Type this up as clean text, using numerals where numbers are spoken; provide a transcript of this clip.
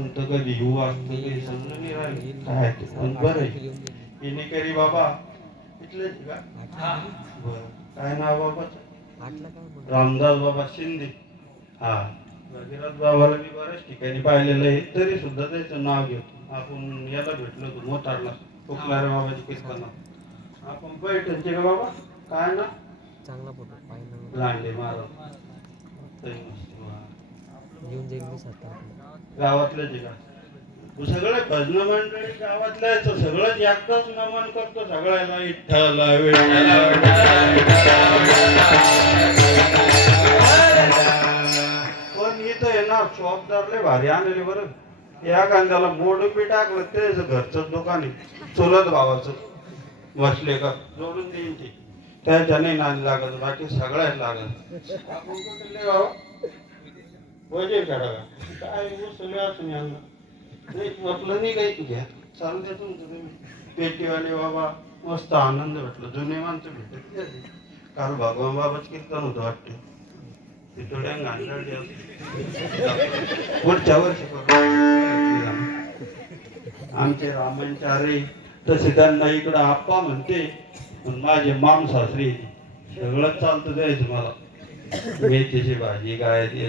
कधी येऊ असतं काही समजून नाही राहिलं काय ते पण बरं आहे. इनेकरी बाबा इथलेच का? बरं काय नाव बाबाचं? रामदास बाबा शिंदे. हा भगीरथ बाबाला मी बऱ्याच ठिकाणी पाहिलेलं आहे, तरी सुद्धा त्याचं नाव घेतो. आपण याला भेटलो होतो मोतारला कोकणारे बाबाची कीर्तन. आपण पैठणचे का बाबा? काय ना चांगला फोटो पाहिजे लांडे महाराज घेऊन जाईल मी स्वतः. गावातल्याच आहे का? सगळे भजन मंडळी गावातल्या सगळंच एकदाच नमन करतो सगळ्याला विठ्ठल पण इथं येणार शॉपदारले भारी आणले बरं. या कांद्याला मोड बी टाकलं ते घरचं दुकान आहे चुलत भावाचं बसले का जोडून देईन ते त्याच्या नाही नाणी लागत बाकी सगळ्याच लागत. आपण कुठले बाबा वजे करा काय उसले असं नाही म्हटलं नाही काही घ्या चालू द्या तुमचं तुम्ही पेटीवाले बाबा मस्त आनंद भेटलो. जुने माणसं भेटत काल भगवान बाबाच कीर्तन होतं वाटते तिथोड्या पुढच्या वर्षी आमचे रामांचार्य तसे त्यांना इकडं आप्पा म्हणते पण माझे माम सासरी सगळं चालतं द्यायचं मला मेथीची भाजी काय ते